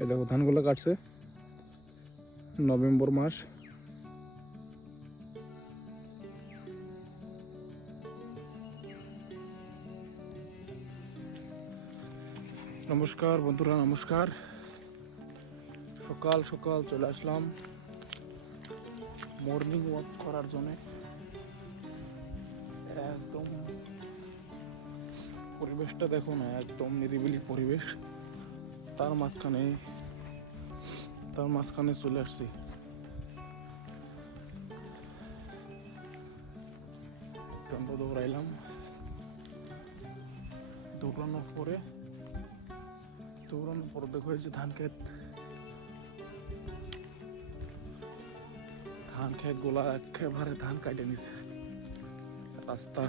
এই দেখো, ধানগুলো কাটছে। নভেম্বর মাস। নমস্কার বন্ধুরা, নমস্কার। সকাল সকাল চলে আসলাম মর্নিং ওয়াক করার জন্য। একদম পরিবেশটা দেখো না, একদম নিরিবিলি পরিবেশ। তার মাঝখানে তার মাঝখানে চলে আসছি। আমরা দৌড়াইলাম। দৌড়ানোর পরে দৌড়ানোর পরে দেখো যে ধান ক্ষেত। ধান ক্ষেতগুলা একেবারে ধান কাটে নিছে। রাস্তা,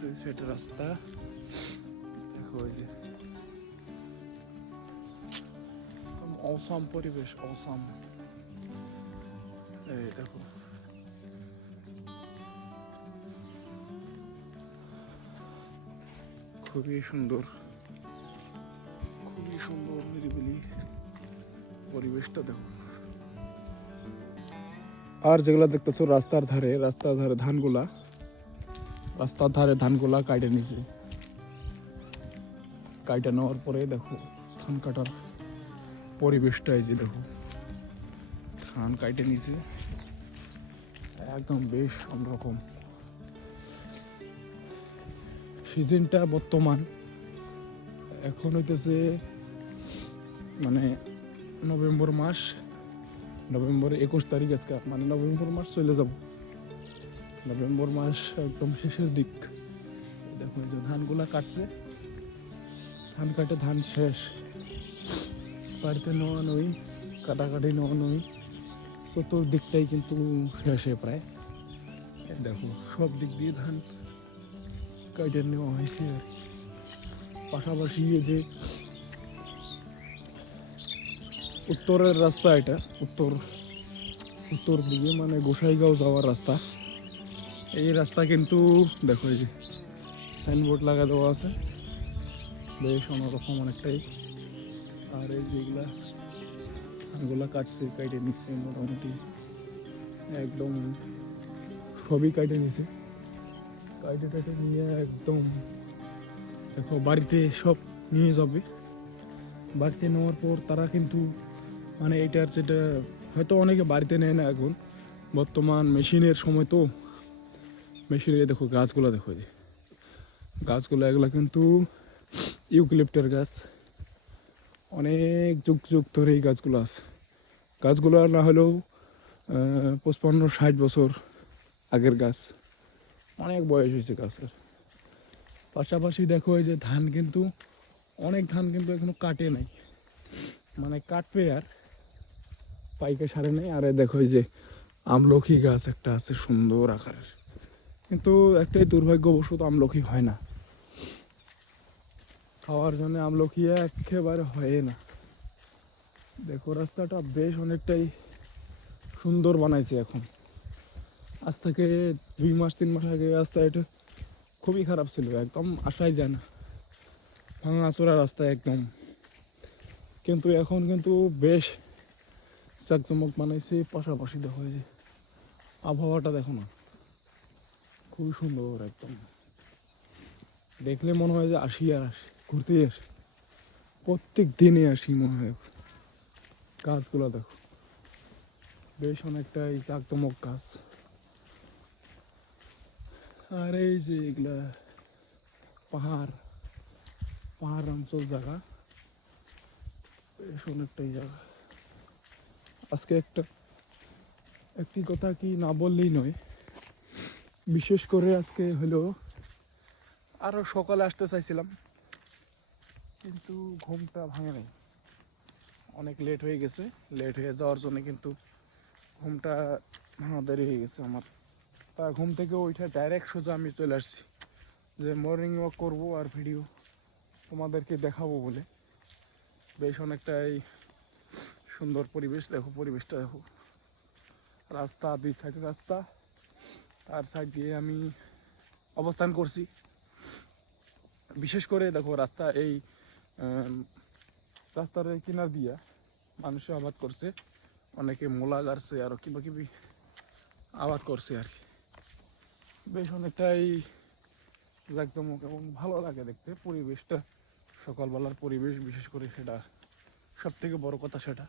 দুই সাইডে রাস্তা। দেখো যে অসাম পরিবেশ অসাম এই দেখো খুবই সুন্দর খুবই সুন্দর নিরিবিলি পরিবেশটা দেখো আর যেগুলা দেখতেছো রাস্তার ধারে রাস্তার ধারে ধানগুলা রাস্তার ধারে ধানগুলা কাটে নিছে। কাটে নেওয়ার পরে দেখো ধান কাটার পরিবেশটা এই যে দেখো। ধান কাটে নিছে। একদম বেশ অন্যরকম। সিজনটা বর্তমান। এখন হইতেছে মানে নভেম্বর মাস। নভেম্বর একুশ তারিখ আজকে। মানে নভেম্বর মাস চলে যাব। নভেম্বর মাস একদম শেষের দিক। দেখো যে ধানগুলা কাটছে। ধান কাটে ধান শেষ। বাড়িতে নেওয়া নই, কাটাকাটি নেওয়া নই। চতুর্দিকটাই কিন্তু শেষে প্রায়। দেখো, সব দিক দিয়ে ধান কাটে নেওয়া হয়েছে আর পাশাপাশি যে উত্তরের রাস্তা এটা, উত্তর উত্তর দিকে মানে গোসাইগাঁও যাওয়ার রাস্তা। এই রাস্তা কিন্তু দেখো এই যে, সাইনবোর্ড লাগা দেওয়া আছে। বেশ অন্যরকম অনেকটাই। আর এই যেগুলা ধানগুলা কাটছে কাইটে নিচ্ছে মোটামুটি। একদম সবই কাইটে নিছে। কাইটে টাইটে নিয়ে একদম দেখো, বাড়িতে সব নিয়ে যাবে। বাড়িতে নেওয়ার পর তারা কিন্তু মানে এটার যেটা, হয়তো অনেকে বাড়িতে নেয় না এখন। বর্তমান মেশিনের সময় তো মেশিনে দেখো, গাছগুলো দেখো যে। গাছগুলো, এগুলো কিন্তু ইউক্লিপ্টার গাছ। অনেক যুগ যুগ ধরে এই গাছগুলো আছে। গাছগুলো আর না হলেও পঁচপান্ন ষাট বছর আগের গাছ। অনেক বয়স হয়েছে গাছের। পাশাপাশি দেখো এই যে ধান কিন্তু, অনেক ধান কিন্তু এখনও কাটে নাই। মানে কাটবে আর পাইকে সারে নেই। আর দেখো যে আমলখি গাছ একটা আছে সুন্দর আকারের। কিন্তু একটাই দুর্ভাগ্যবশত আমলখি হয় না। খাওয়ার জন্য আমলখি একেবারে হয় না। দেখো, রাস্তাটা বেশ অনেকটাই সুন্দর বানাইছে এখন। আজ থেকে দুই মাস, তিন মাস আগে রাস্তা এটা খুবই খারাপ ছিল, একদম আসাই যায় না। ভাঙাচোরা রাস্তা একদম। কিন্তু এখন কিন্তু বেশ চাকচমক বানাইছে, পাশাপাশি দেখো যে আবহাওয়াটা দেখো না, খুবই সুন্দর একদম। দেখলে মনে হয় যে আসি আর আসি ঘুরতেই আসি। প্রত্যেক দিনে আসি হয়। গাছগুলো দেখো। বেশ অনেকটাই চাকচমক কাজ আর এই যে এগুলা পাহাড় পাহাড় অঞ্চল জায়গা। বেশ অনেকটাই জায়গা। আজকে একটা, একটি কথা কি না বললেই নয়। বিশেষ করে আজকে হলো আরও সকালে আসতে চাইছিলাম। কিন্তু ঘুমটা ভাঙে নাই। অনেক লেট হয়ে গেছে। লেট হয়ে যাওয়ার জন্য কিন্তু ঘুমটা ভাঙা দেরি হয়ে গেছে আমার। তা ঘুম থেকে ওইটা ডাইরেক্ট সোজা আমি চলে আসছি। যে মর্নিং ওয়াক করব আর ভিডিও তোমাদেরকে দেখাবো বলে। বেশ অনেকটাই সুন্দর পরিবেশ। দেখো পরিবেশটা দেখো। রাস্তা, দুই সাইডে রাস্তা। তার সাইড দিয়ে আমি অবস্থান করছি। বিশেষ করে দেখো রাস্তা এই রাস্তার কিনার দিয়া মানুষে আবাদ করছে। অনেকে মোলা গাড়ছে আরও কিবা কিবি আবাদ করছে আর কি। বেশ অনেকটাই জাকজমক এবং ভালো লাগে দেখতে। পরিবেশটা সকালবেলার পরিবেশ, বিশেষ করে সেটা সব থেকে বড় কথা সেটা।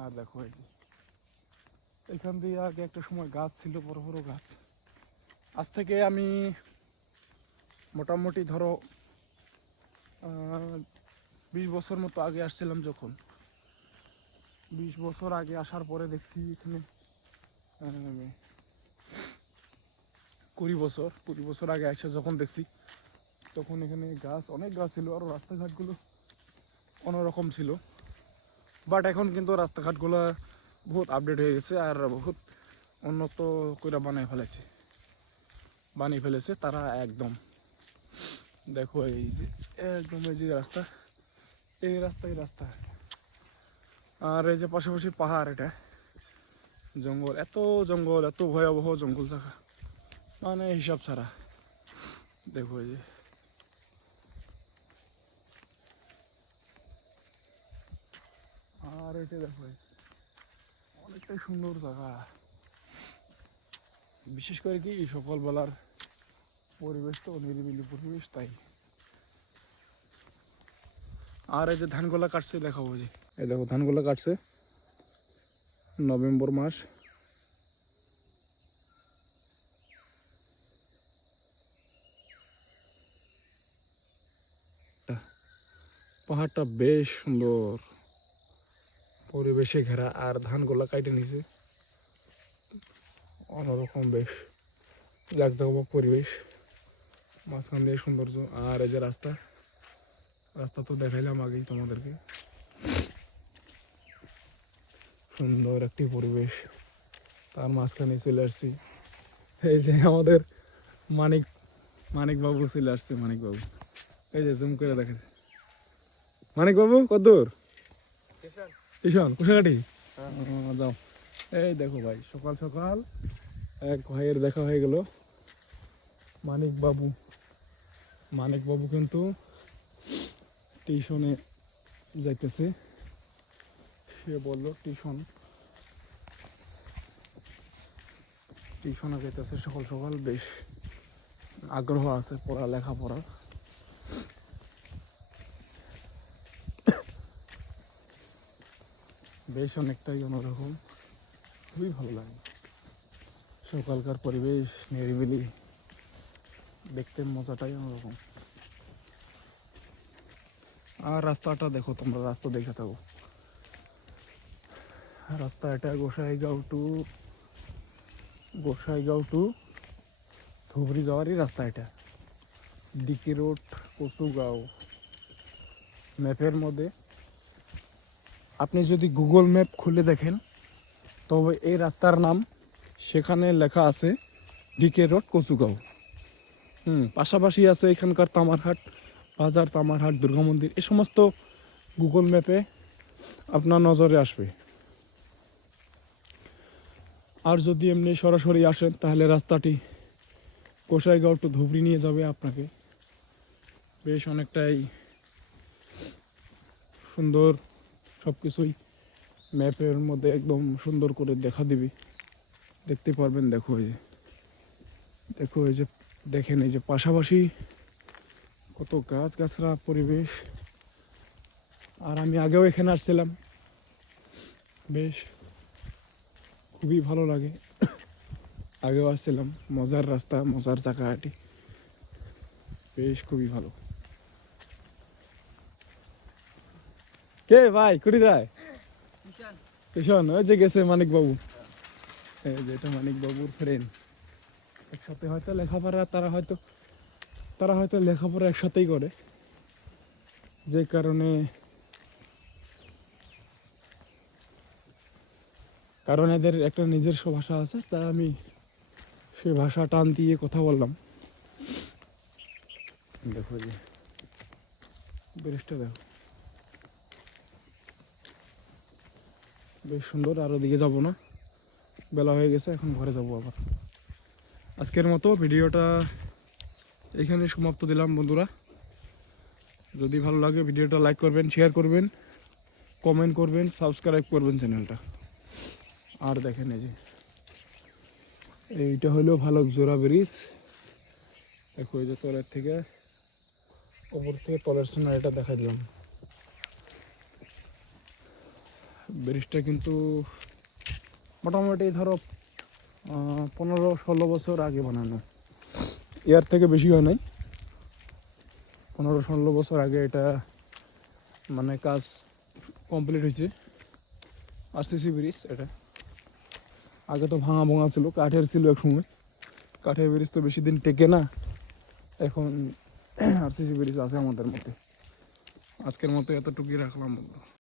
আর দেখো এই এখান দিয়ে আগে একটা সময় গাছ ছিল, বড় বড় গাছ। আজ থেকে আমি মোটামুটি ধরো বিশ বছর মতো আগে আসছিলাম যখন। বিশ বছর আগে আসার পরে দেখছি এখানে কুড়ি বছর কুড়ি বছর আগে এসে যখন দেখছি, তখন এখানে গাছ, অনেক গাছ ছিল আর রাস্তাঘাটগুলো অন্যরকম ছিল। বাট এখন কিন্তু রাস্তাঘাটগুলো বহুত আপডেট হয়ে গেছে আর বহুত উন্নত করে বানায় ফেলেছে। বানিয়ে ফেলেছে তারা একদম। দেখো এই যে, একদম এই যে রাস্তা, এই রাস্তা এই রাস্তা। আর এই যে পাশাপাশি পাহাড় এটা, জঙ্গল, এত জঙ্গল, এত ভয়াবহ জঙ্গল থাকা। মানে হিসাব ছাড়া। দেখো এই যে। আর এটা দেখো অনেকটাই সুন্দর জায়গা। বিশেষ করে কি সকালবেলার পরিবেশ তো নিরিবিলি পরিবেশ তাই। আর এই যে ধানগুলা কাটছে দেখাবো যে। এই দেখো ধানগুলা কাটছে। নভেম্বর মাস। পাহাড়টা বেশ সুন্দর। পরিবেশে ঘেরা আর ধানগুলা কাটে নিছে। অন্যরকম বেশ। জাকজমক পরিবেশ। মাঝখান দিয়ে সৌন্দর্য আর এই যে রাস্তা রাস্তা তো দেখাইলাম আগেই তোমাদেরকে। সুন্দর একটি পরিবেশ। তার মাঝখানে চলে আসছি। এই যে আমাদের মানিক মানিক বাবু চলে আসছে মানিক বাবু। এই যে জুম করে দেখে মানিক বাবু কদ্দূর? ঈশান কুশাকাঠি ও, যাও। এই দেখো ভাই সকাল সকাল এক ভাইয়ের দেখা হয়ে গেল। মানিক বাবু। মানিক বাবু কিন্তু টিউশনে যাইতেছে। সে বলল, টিউশন টিউশনে যাইতেছে সকাল সকাল, বেশ আগ্রহ আছে পড়া লেখাপড়ার বেশ অনেকটাই অন্যরকম। খুবই ভালো লাগে। সকালকার পরিবেশ নিরিবিলি। দেখতে মজাটাই অন্যরকম। আর রাস্তাটা দেখো, তোমরা রাস্তা দেখে থাকো। রাস্তা এটা গোসাইগাঁও টু গোসাইগাঁও টু ধুবড়ি যাওয়ারই রাস্তা এটা। ডিকি রোড, কচুগাঁও, ম্যাপের মধ্যে। আপনি যদি গুগল ম্যাপ খুলে দেখেন, তবে এই রাস্তার নাম সেখানে লেখা আছে ডিকে রোড, কচুগাঁও। হুম। পাশাপাশি আছে এখানকার তামারহাট, বাজার, তামারহাট, দুর্গা মন্দির এ সমস্ত গুগল ম্যাপে আপনার নজরে আসবে। আর যদি এমনি সরাসরি আসেন, তাহলে রাস্তাটি কোষাইগাঁও টু ধুবড়ি নিয়ে যাবে আপনাকে। বেশ অনেকটাই সুন্দর সব কিছুই ম্যাপের মধ্যে একদম সুন্দর করে দেখা দিবি। দেখতে পারবেন, দেখো এই যে। দেখো এই যে দেখেন এই যে পাশাপাশি কত গাছ গাছরা পরিবেশ। আর আমি আগেও এখানে আসছিলাম। বেশ খুবই ভালো লাগে। আগেও আসছিলাম মজার রাস্তা মজার জায়গাটি বেশ খুবই ভালো। কে ভাই কুড়ি যায়? কিষণ ওই যে গেছে মানিক বাবু এই যে এটা মানিক বাবুর ফ্রেন্ড একসাথে হয়তো লেখাপড়া, তারা হয়তো তারা হয়তো লেখাপড়া একসাথেই করে। যে কারণে, কারণ এদের একটা নিজস্ব ভাষা আছে তাই আমি সে ভাষা টান দিয়ে কথা বললাম। দেখো যে, ব্রিজটা দেখো। বেশ সুন্দর, আর ওদিকে যাব না। বেলা হয়ে গেছে, এখন ঘরে যাব আবার। আজকের মতো ভিডিওটা এখানে সমাপ্ত দিলাম, বন্ধুরা। যদি ভালো লাগে ভিডিওটা লাইক করবেন, শেয়ার করবেন, কমেন্ট করবেন, সাবস্ক্রাইব করবেন চ্যানেলটা। আর দেখেন এই যে, এইটা হলো ভালো জোড়া ব্রিজ। দেখো এই যে তলের থেকে ওপর থেকে তলের সিনারিটা দেখা দিলাম। ব্রিজটা কিন্তু মোটামুটি ধরো পনেরো ষোলো বছর আগে বানানো। ইয়ার থেকে বেশি হয় নাই? পনেরো ষোলো বছর আগে এটা মানে কাজ কমপ্লিট হয়েছে। আরসিসি ব্রিজ এটা। আগে তো ভাঙা ভাঙা ছিল কাঠের ছিল এক সময়। কাঠের ব্রিজ তো বেশি দিন টেকে না। এখন আরসিসি ব্রিজ আছে আমাদের মধ্যে আজকের মতো এতটুকুই রাখলাম